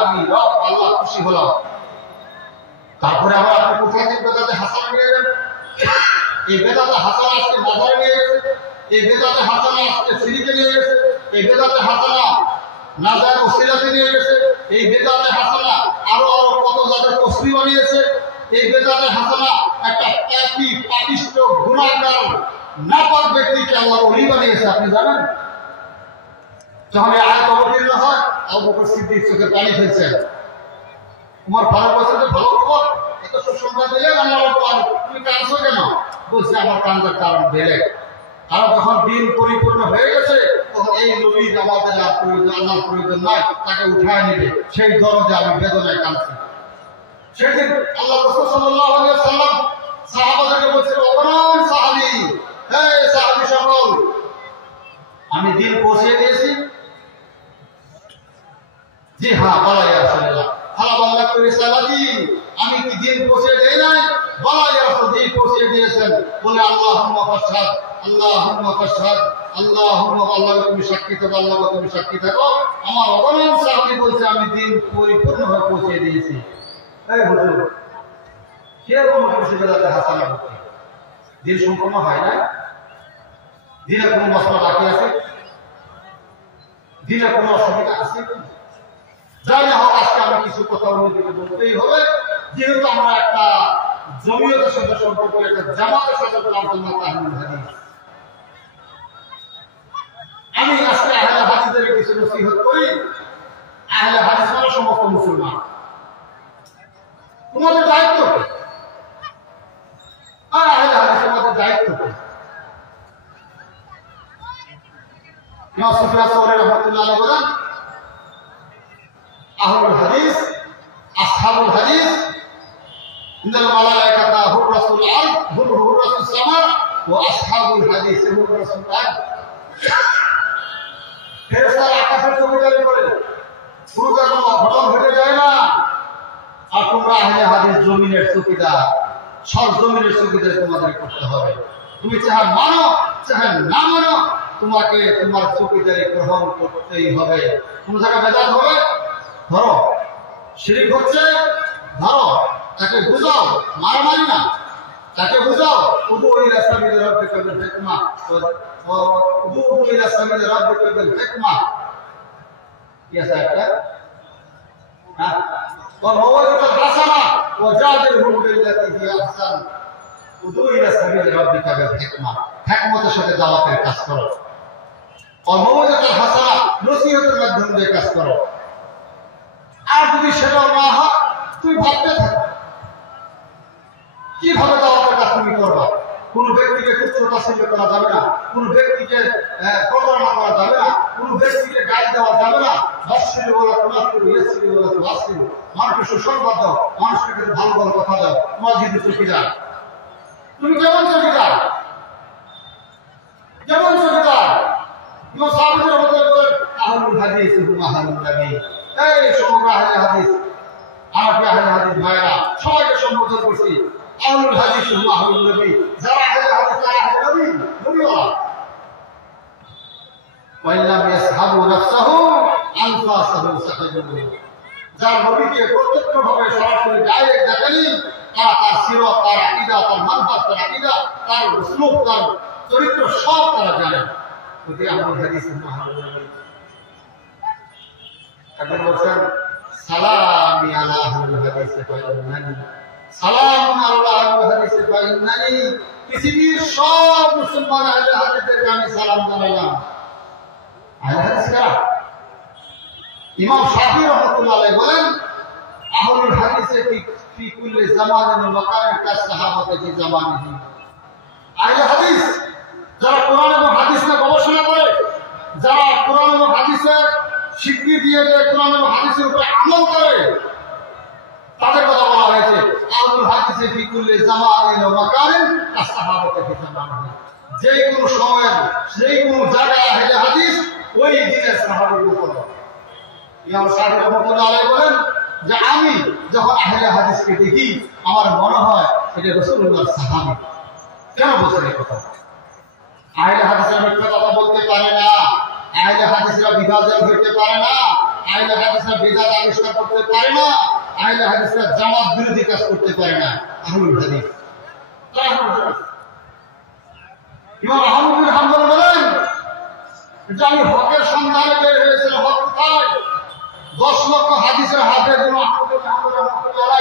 আমি রব আল্লাহ খুশি হলাম। তারপরে আবার আপনি কোথায় থেকে বেদাতে হাসান নিয়ে যাবেন? এই বেদাতে হাসান আজকে মাজারে নিয়ে গেছে, এই বেদাতে হাসানা আজকে সিরিকে নিয়ে গেছে, এই বেদাতে হাসানা নাজার ওসিলাতে নিয়ে গেছে, এই বেদাতে হাসানা আরো আরো কত জাতের তসবি বানিয়েছে। এই বেদাতে হাসানা একটা পাপী পাপিষ্ঠ গুনাহগার নাপাক ব্যক্তিকে আল্লাহ ওলি বানিয়েছে। আপনি জানেন? যখন এই আয়াত অবতীর্ণ হয়, আবু বকর সিদ্দিক চোখে পানি ফেলছে। তোমার ফারুক বলছে যে ভালো খবর, এত সুসংবাদ দিলেন আল্লাহ রাব্বুল, তুমি কাঁদছো কেন? বলছে আমার কান্দার কারণ বেলেগ। আর যখন দিন পরিপূর্ণ হয়ে গেছে তখন এই নবীর আমাদের আর প্রয়োজন, আল্লাহর প্রয়োজন নাই, তাকে উঠায় নেবে, সেই দরজা আমি বেদনায় কাঁদছি। সেদিন আল্লাহ রাসূল সাল্লাল্লাহু আলাইহি ওয়াসাল্লাম সাহাবাদেরকে বলছেন, ওগণ সাহাবী, হে সাহাবী সকল, আমি দিন পৌঁছে দিয়েছি। জি হ্যাঁ, বলা ইয়া রাসূলুল্লাহ, হালা বাল্লাহ রিসালাতি, আমি কি দিন পৌঁছে দেই নাই? বলা ইয়া রাসূল, দিন পৌঁছে দিয়েছেন। বলে আল্লাহুম্মা ফাশহাদ, আল্লাহুম্মা ফাশহাদ, আল্লাহুম্মা, আল্লাহ তুমি সাক্ষী থাকো, আল্লাহ তুমি সাক্ষী থাকো। আমার অগণন সাহাবী বলছে আমি দিন পরিপূর্ণভাবে পৌঁছে দিয়েছি। এই হুজুর, কেউ মুখে বেদাতে হাসানা করতে দিন সম্পূর্ণ হয় না? দিনে কোনো মশলা বাকি আছে? দিনে কোনো অসুবিধা আছে? যাই না হোক, আজকে আমি কিছু কথা অন্যদিকে বলতেই হবে, যেহেতু আমরা একটা জমিয়তের সাথে সম্পর্ক, একটা জামাতের সাথে আব্দুল্লাহ তাহমিদ হাদিস। আমি আজকে আহলে হাদিসের কিছু নসিহত করি। আহলে হাদিস মানে সমস্ত মুসলমান। তোমাদের দায়িত্ব কি? আর আহলে হাদিস তোমাদের দায়িত্ব কি? ইমাম সুফিয়ান সাওরি রাহমাতুল্লাহ আলাইহি বলেন, আহলুল হাদিস, আসহাবুল হাদিস, ইন্নাল মালায়েকাতা হুররাসুল আরদ, হুররাসুল সামা, ওয়া আসহাবুল হাদিস হুররাসুল আরদ। ফেরেশতারা আকাশের চৌকিদারি করে, সূর্যের কোনো অঘটন ঘটে যায় না। আর তোমরা আহলে হাদিস জমিনের চৌকিদার, সব জমিনের চৌকিদারি তোমাদের করতে হবে। তুমি চাহে মানো চাহে না মানো, তোমাকে তোমার চৌকিদারি গ্রহণ করতেই হবে। কোন জায়গায় বেদাত হবে, ধরো। শিরিক হচ্ছে, ধরো, তাকে বুঝাও, মারামারি না, তাকে বুঝাও। উদু ইলা সাবিলি রাব্বিকা বিল হিকমা, উদু ইলা সাবিলি রাব্বিকা বিল হিকমা। কি আছে একটা? হ্যাঁ, ওয়া মাওয়াদাতুল হাসানা ওয়া জাদিলহুম বিল্লাতী হিয়া আহসান। উদু ইলা সাবিলি রাব্বিকা বিল হিকমা, হিকমতের সাথে দাওয়াতের কাজ করো। ওয়া মাওয়াদাতুল হাসানা, নসিহতের মাধ্যমে দিয়ে কাজ করো। আর যদি সেটাও না হয়, তুমি ভাবতে থাকো কিভাবে দাওয়াতের কাজ তুমি করবা। কোন ব্যক্তিকে তুচ্ছ-তাচ্ছিল্য করা যাবে না, কোন ব্যক্তিকে প্রতারণা করা যাবে না, কোন ব্যক্তিকে গালি দেওয়া যাবে না। হাসিল বলা, তুনাসিল, ইয়াসিল বলা, তুয়াসিল। মানুষকে সুসংবাদ দাও, মানুষকে ভালো ভালো কথা দাও। তোমার যদি চৌকিদার, তুমি কেমন চৌকিদার? কেমন চৌকিদার? ইমাম সাহাবী রাদিয়াল্লাহু বলেন, আহলুল হাদিস হুম আহলুন নবী। এই সমগ্র আহলে হাদিস, আরবি আহলে হাদিস ভাইরা, সবাইকে সম্বোধন করছি। আহলুল হাদিস হুম আহলুন নবী। যারা আহলে হাদিস তারা আহলে নবী, নবীওয়ালা। ওয়াইল্লাম ইয়াসহাবু নাফসাহু আনফাসাহু সাহাবুহু। যারা নবীকে প্রত্যক্ষভাবে সরাসরি ডাইরেক্ট দেখেনি, তারা তার সিরাত, তার আকীদা, তার মানহাজ, তার আকীদা, তার উসলুব, তার চরিত্র সব তারা জানেন। ওই আহলুল হাদিস হুম আহলুন নবী। এখন বলছেন, সালামি আলা আহলিল হাদিস ফাইন্নানি, সালামুন আলা আহলিল হাদিস ফাইন্নানি। পৃথিবীর সব মুসলমান আহলে হাদিসদেরকে আমি সালাম জানাইলাম। আহলে হাদিস কারা? ইমাম শাফিঈ রাহমাতুল্লাহ আলাইহি বলেন, আহলুল হাদিসে ফি কুল্লি জামানিন ওয়া মাকানিন কাসসাহাবাতি ফি জামানিহি। আহলে হাদিস যারা কোরআন এবং হাদিস নিয়ে গবেষণা করে, যারা কোরআন এবং হাদিসের স্বীকৃতি দিয়ে দেয়, কোরআন এবং হাদিসের উপরে আমল করে, তাদের কথা বলা হয়েছে। আহলুল হাদিসে ফি কুল্লি জামানিন ওয়া মাকানিন কাসসাহাবাতি ফি জামানিহি। যে কোনো সময়ের, যে কোনো জায়গায় আহলে হাদিস ওই দিনের সাহাবীর উপর। ইমাম শাফিঈ রাহমাতুল্লাহ আলাইহি বলেন যে আমি যখন আহলে হাদিসকে দেখি, আমার মনে হয় এটা রাসূলুল্লাহর সাহাবী। কেন বলছেন এই কথা? আহলে হাদিসরা মিথ্যা কথা বলতে পারে না, আহলে হাদিসরা বিভাজন করতে পারে না, আহলে হাদিসরা বিদআত আবিষ্কার করতে পারে না, আহলে হাদিসরা জামাত বিরোধী কাজ করতে পারে না। আহলুল হাদিস ইমাম আহমদ বিন হাম্বল বলেন যে আমি হকের সন্ধানে বের হয়েছিল। হক কোথায়? 10 লক্ষ হাদিসের হাফেজ ইমাম আহমদ বিন হাম্বল রাহমাতুল্লাহ,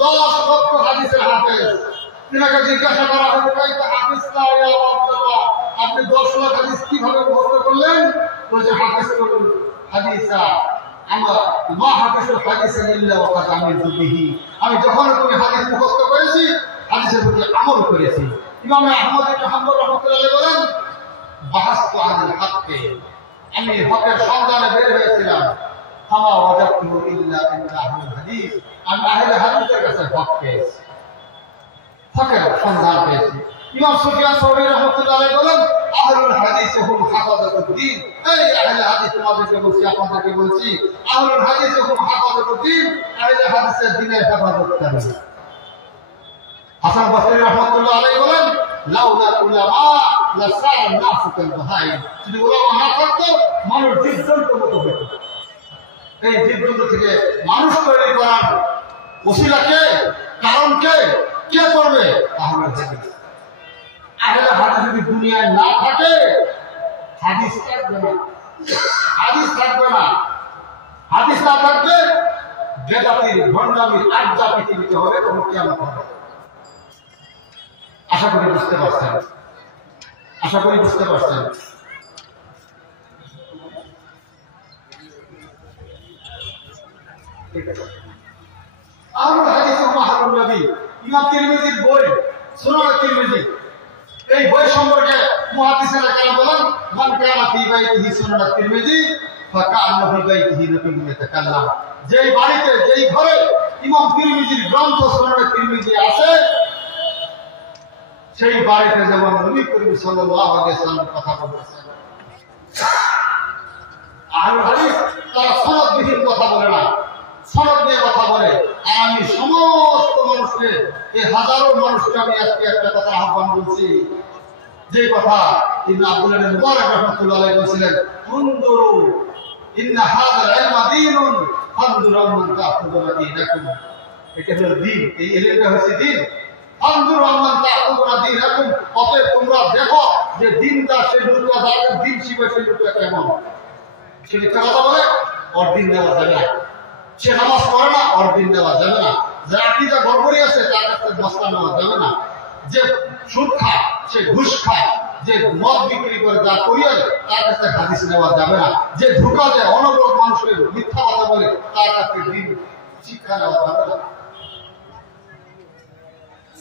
10 লক্ষ হাদিসের হাফেজ। তিনাকে জিজ্ঞাসা করা হবে কাইফা হাফিজতা ইয়া আব্দুল্লাহ, আপনি 10 লাখ হাদিস কিভাবে মুখস্থ করলেন? বলছে হাফিজতুল হাদিসা আমরা মা হাফিজুল হাদিসা ইল্লা ওয়া কাদ আমিলতু বিহি, আমি যখন তুমি হাদিস মুখস্থ করেছি হাদিসের প্রতি আমল করেছি। ইমাম আহমদ বিন হাম্বল রাহমাতুল্লাহ বলেন বাহাসতু আনিল হককে, আমি হকের সন্ধানে বের হয়েছিলাম। ফামা ওয়াজাদতু ইল্লা ইনদা আহলুল হাদিস, আমি আহলে হাদিসের কাছে হক পেয়েছি, হকের সন্ধান পেয়েছি। ইমাম সুফিয়ান সাওরী রাহমাতুল্লাহ বলেন আহলুল হাদিস হুম হাফাজাতুদ দ্বীন, এই আহলে হাদিস তোমাদেরকে বলছি, আপনাদেরকে বলছি, আহলুল হাদিস হুম হাফাজাতুদ দ্বীন, আহলে হাদিসের দ্বীনের হেফাজতকারী। হাসান বসরি রাহমাতুল্লাহ আলাইহি বলেন লাউলা উলামা লাসারা নাসু কাল বাহাইম, যদি উলামা না থাকতো মানুষ জীবজন্তুর মতো হতো। এই জীবজন্তু থেকে মানুষ তৈরি করার ওসিলাকে, কারণকে কে করবে? আহলুল হাদিস। আহলে হাদিস যদি দুনিয়ায় না থাকে হাদিস থাকবে না, হাদিস থাকবে না। হাদিস না থাকবে বেদাতির ভণ্ডামির আড্ডা পৃথিবীতে হবে, তখন কিয়ামত হবে। আশা করি বুঝতে পারছেন, আশা করি বুঝতে পারছেন। আহলুল হাদিস ওয়া আহলুন নবী, ইমাম তিরমিজির বই সুনান তিরমিজি, এই বই সম্পর্কে মুহাদ্দিসেরা কেন বলেন মান কানা ফি বাইতিহি সুনান তিরমিজি ফাকান্নাহু ফি বাইতিহি নবিয়্যুন ইয়াতাকাল্লাম, যেই বাড়িতে যেই ঘরে ইমাম তিরমিজির গ্রন্থ সুনান তিরমিজি আছে সেই বাড়িতে যেমন নবী করিম সাল্লাল্লাহু আলাইহি ওয়াসাল্লাম কথা বলতেছেন। আহলুল হাদিস তারা সনদবিহীন কথা বলে না, সনদ নিয়ে কথা বলে। আর আমি সমস্ত মানুষকে, এই হাজারো মানুষকে আমি আজকে একটা কথা আহ্বান বলছি, যে কথা ইবনে আব্দুল্লাহ বিন মুবারক রাহমাতুল্লাহ আলাইহি বলেছিলেন উনদুরু ইন্না হাযাল ইলমা দীনুন ফানদুরু মান তাখুযুনা দীনাকুম, এটা হলো দ্বীন, এই ইলমটা হচ্ছে দ্বীন। ফানদুরু মান তাখুযুনা দীনাকুম, অতএব তোমরা দেখো যে দ্বীনটা সেই লোকটা যার দ্বীন শিখে সেই লোকটা কেমন। সে মিথ্যা কথা বলে ওর দ্বীন দেওয়া যাবে না, সে নামাজ পড়ে না ওর দ্বীন দেওয়া যাবে না, যার আকীদা গড়বড়ি আছে তার কাছে মসলা নেওয়া যাবে না, যে সুদ খায় সে ঘুষ খায়, যে মদ বিক্রি করে যা করিয়ার তার কাছে হাদিস নেওয়া যাবে না, যে ধোঁকা দেয় অনবরত মানুষের মিথ্যা কথা বলে তার কাছে দ্বীন শিক্ষা নেওয়া যাবে না।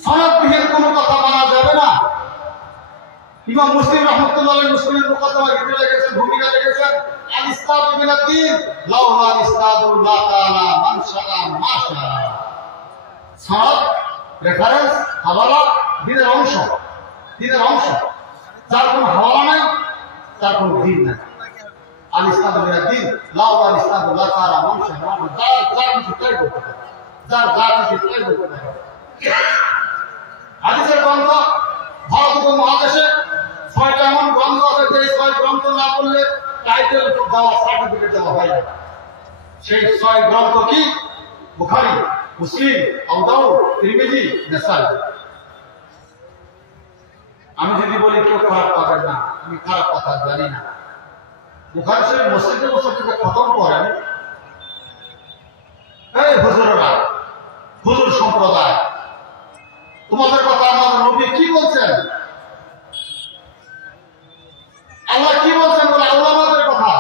সনদবিহীন কোনো কথা মানা যাবে না। ইমাম মুসলিম রাহমাতুল্লাহ আলাইহি মুসলিমের মুকদ্দমা ভিতরে লিখেছেন, ভূমিকা লিখেছেন আল ইসলামু মিনাদ দ্বীন লাউলা ইসলামু লা তাআলা মান শাআ মা শাআ। সনদ রেফারেন্স হাওয়ালা দ্বীনের অংশ, দ্বীনের অংশ। যার কোনো হাওয়ালা নাই তার কোনো দ্বীন নাই। আল ইসলামু মিনাদ দ্বীন লাউলা ইসলামু লা তাআলা মান শাআ মা শাআ, যার কিছু তাই বলতে পারে, যার কিছু তাই বলতে পারে। হাদিসের গ্রন্থ ভারত উপমহাদেশে 6টা এমন গ্রন্থ আছে যে 6 গ্রন্থ না পড়লে টাইটেল দেওয়া, সার্টিফিকেট দেওয়া হয় না। সেই 6 গ্রন্থ কি? বুখারী, মুসলিম, আবু দাউদ, তিরমিজি, নাসাই। আমি যদি বলি কেউ খারাপ পাবেন না, আমি খারাপ কথা জানি না। বুখারী শরীফ মসজিদে বসে থেকে খতম করেন এই হুজুররা, হুজুর সম্প্রদায়, তোমাদের কথা আমাদের নবী কি বলছেন, আল্লাহ কি বলছেন বলে আল্লাহদের কথা।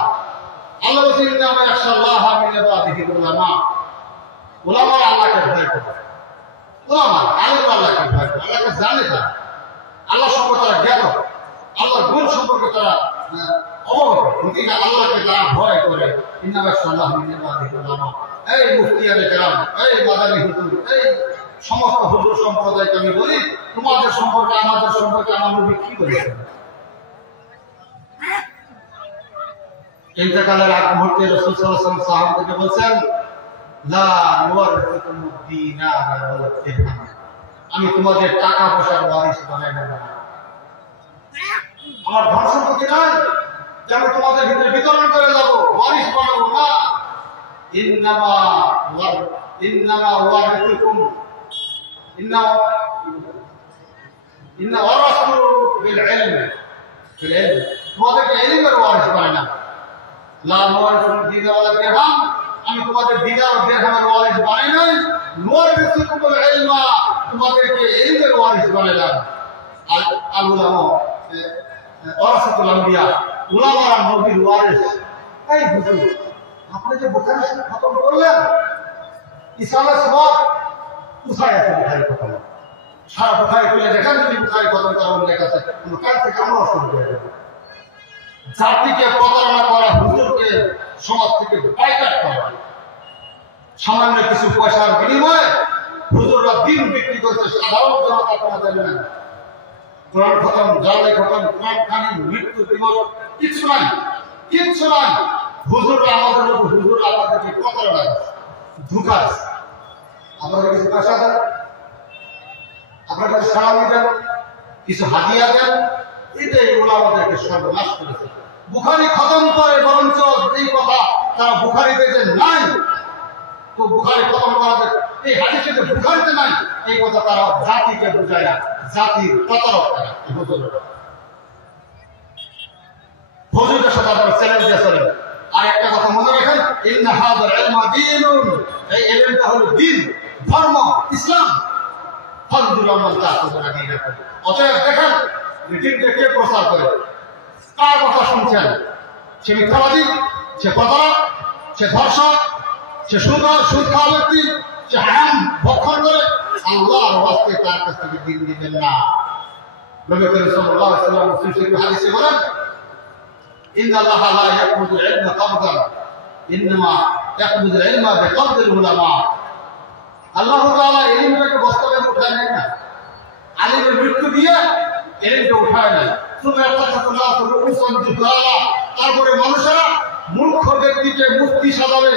আল্লাহ বলছেন ইন্নামা ইয়াখশাল্লাহ মিন ইবাদিহিল উলামা, উলামা আল্লাহকে ভয় করে, উলামা আলেম আল্লাহকে ভয় করে, আল্লাহকে জানে তারা, আল্লাহ সম্পর্কে তারা জ্ঞাত, আল্লাহর গুণ সম্পর্কে তারা অবগত, কিন্তু আল্লাহকে যারা ভয় করে ইন্নামা ইয়াখশাল্লাহ মিন ইবাদিহিল উলামা। এই মুফতিয়ানে কেরাম, এই মাদানী হুজুর, এই সমস্ত হুজুর সম্প্রদায়কে আমি বলি তোমাদের সম্পর্কে আমাদের সম্পর্কে আমার নবী কি বলেছেন। ইন্তেকালের আগ মুহূর্তে রাসূল সাল্লাল্লাহু আলাইহি ওয়াসাল্লাম সাহাবাদেরকে বলেন লা নুওয়ারিসুকুম দিনার ওয়ালা দিরহাম, আমি তোমাদের টাকা পয়সার ওয়ারিস বানাবো না, আমার ধন সম্পত্তি নাই যে আমি তোমাদের ভিতরে বিতরণ করে যাব, ওয়ারিস বানাবো না। ইন্নামা ওয়ারিসুকুম ইন্না ওয়ারাসু বিল ইলম তোমাদেরকে ইলমের ওয়ারিস বানাই না। লা ওয়ারিসুল দিনার ওয়াল দিরহাম, আমি তোমাদের দিনার ও দিরহামের ওয়ারিস বানাই নাই। ওয়ারিসুকুমুল ইলমা, তোমাদেরকে ইলমের ওয়ারিস বানাইলাম। আল উলামা ওয়ারাসাতুল আম্বিয়া, উলামারা নবীর ওয়ারিস। এই হুজুর, আপনি যে বুখারী শরীফ খতম করলেন, ইসলামের সবক কোথায় আছে? বুখারী খতম সারা বুখারী খুলে দেখেন, যদি বুখারী খতম করার লেখা আছে, কাল থেকে আমরা শুরু করে দেব। জাতিকে প্রতারণা করা, হুজুরকে সমাজ থেকে বাইকাট করা, সামান্য কিছু পয়সার বিনিময়ে হুজুররা দিন বিক্রি করছে, সাধারণ জনতা কোনো দেবে না। কোরআন খতম, জালে খতম, কোরআন খানি, মৃত্যু দিবস, কিচ্ছু নাই, কিচ্ছু নাই। হুজুররা আমাদের মতো, হুজুররা আমাদেরকে প্রতারণা ধোঁকা আছে। আপনাদের কিছু পয়সা দেন, আপনার কাছে সালামি দেন, কিছু হাদিয়া দেন, এটাই ওলামাদেরকে সর্বনাশ করেছে। বুখারী খতম করে বরঞ্চ এই কথা তারা বুখারীতে যে নাই, তো বুখারী খতম করা, এই হাদিসে যে বুখারীতে নাই, এই কথা তারা জাতিকে বুঝায় না, জাতির প্রতারক তারা। হুজুরের সাথে আপনারা চ্যালেঞ্জ দিয়েছেন। আর একটা কথা মনে রাখেন, ইন্না হাযাল ইলমা দীনুন, এই ইলমটা হলো দ্বীন, ধর্ম, ইসলাম। ফাজদুল্লাহ মান তাআতুনা দীনাকুম। অতএব দেখেন দ্বীনকে কে প্রচার করে, কার কথা শুনছেন? সে মিথ্যাবাদী, সে প্রতারক, সে ধর্ষক, সে সুদ খাওয়া ব্যক্তি, সে হারাম ভক্ষণ করে, আল্লাহর ওয়াস্তে তার কাছ থেকে দ্বীন দিবেন না। নবী করিম সাল্লাল্লাহু আলাইহি ওয়াসাল্লাম মুসলিম হাদিসে বলেন, ইন্নাল্লাহা লা ইয়াকবুদুল ইলমা কবদান, ইন্নামা ইয়াকবুদুল ইলমা বিকবদিল উলামা। আল্লাহ তাআলা ইলমটাকে বাস্তবে উঠায় নেন না, আলিমের মৃত্যু দিয়ে ইলমটা উঠায় নেয়। তারপরে মানুষেরা মূর্খ ব্যক্তিকে মুফতি সাজাবে,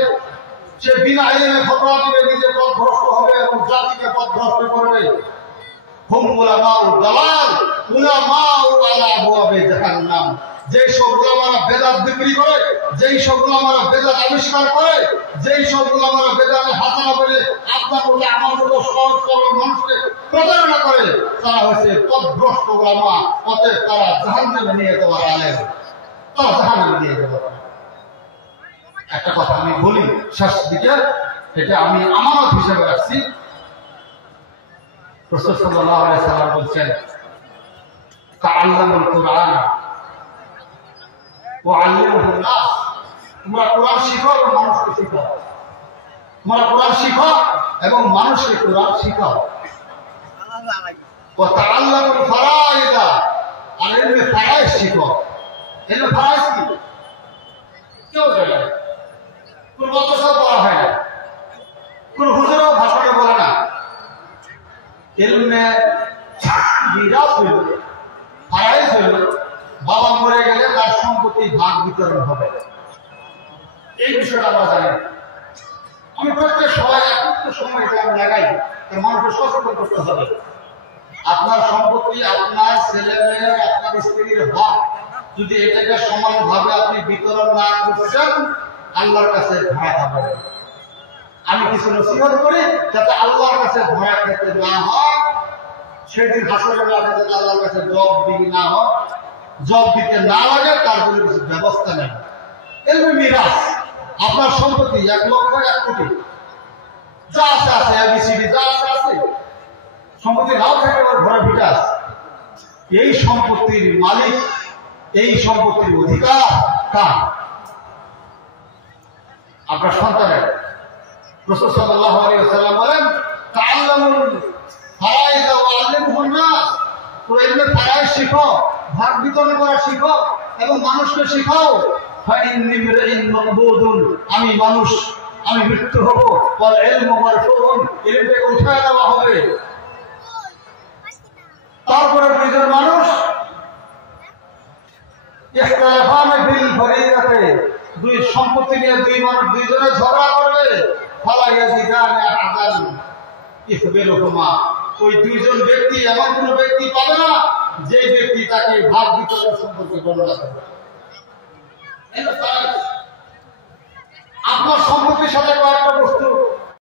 সে বিনা ইলমে ফতোয়া দিবে, নিজে পথভ্রষ্ট হবে এবং জাতিকে পথভ্রষ্ট করবে। হুম উলামাউ দালাল, উলামাউ আলা আবওয়াবে জাহান্নাম। যেই সব উলামারা বেদাত বিক্রি করে, যেই সব উলামারা বেদাত আবিষ্কার করে, যেই সব উলামারা বেদাতে হাসানা বলে আপনার মধ্যে আমার মতো সহজ সরল মানুষকে প্রতারণা করে, তারা হচ্ছে পথভ্রষ্ট উলামা। অতএব তারা জাহান্নামে নিয়ে যাওয়ার আলেম, তারা জাহান্নামে নিয়ে যাওয়ার। একটা কথা আমি বলি শেষ দিকে, এটা আমি আমানত হিসেবে রাখছি। রাসূল সাল্লাল্লাহু আলাইহি সাল্লাম বলছেন, তাআল্লামুল কুরআন ওয়া আল্লিমুহুন নাস। তোমরা কোরআন শিখো এবং মানুষকে শিখাও। তোমরা কোরআন শিখো এবং মানুষকে কোরআন শিখাও। ওয়া তাআল্লামুল ফারাইদা, আর ইলমে ফারাইজ শিখো। ইলমে ফারাইজ কি? কেউ জানে না, কোন মাদ্রাসা পড়া হয় না, কোন হুজুরও ভাষণে বলে না। ইলমে মিরাস হইল, ফারাইজ হইল, বাবা মরে গেলে তার সম্পত্তি ভাগ বিতরণ হবে, এই বিষয়টা আমরা জানি। আমি প্রত্যেক সবাই একটু সময় আমি লাগাই, তার মানুষকে সচেতন করতে হবে। আপনার সম্পত্তি, আপনার ছেলে মেয়ে, আপনার স্ত্রীর হক, যদি এটাকে সমানভাবে আপনি বিতরণ না করছেন, আল্লাহর কাছে ধরা খাবেন। আমি কিছু নসিহত করি যাতে আল্লাহর কাছে ধরা খেতে না হয়, সেদিন হাসরের মাঠে যাতে আল্লাহর কাছে জব দিবি না হয়, জব দিতে না লাগে, তার জন্য কিছু ব্যবস্থা নেই। এলমে মিরাস, আপনার সম্পত্তি 1 লক্ষ 1 কোটি যা আছে আছে, এবিসিডি যা আছে আছে, সম্পত্তি নাও থাকে ঘরে ভিটা আছে। এই সম্পত্তির মালিক, এই সম্পত্তির অধিকার কার? আপনার সন্তানের। রাসূল সাল্লাল্লাহু আলাইহি ওয়াসাল্লাম বলেন, তাআল্লামুল ফারাইদ ওয়া আল্লিমুহুন নাস। তোমরা ইলমে ফারাইজ শিখো, ভাগ বিতরণ করা শিখো এবং মানুষকে শিখাও। ফাইন্নী মিরইন মাকবুদুন, আমি মানুষ, আমি মৃত্যু হব। ওয়াল ইলমু মারফুউন, ইলমটাকে উঠায় দেওয়া হবে। তারপরে দুইজন মানুষ ইখতিলাফান ফিল ফরিদাতে, দুই সম্পত্তি নিয়ে দুই মানুষ দুইজনে ঝগড়া করবে। ফালা ইয়াজিদানা আহাদান ইখবিরুহুমা, ওই দুইজন ব্যক্তি এমন কোন ব্যক্তি পাবে না যে ব্যক্তি তাকে ভাগ বিতরণ সম্পর্কে বর্ণনা করবে। আপনার সম্পত্তির সাথে কয়েকটা বস্তু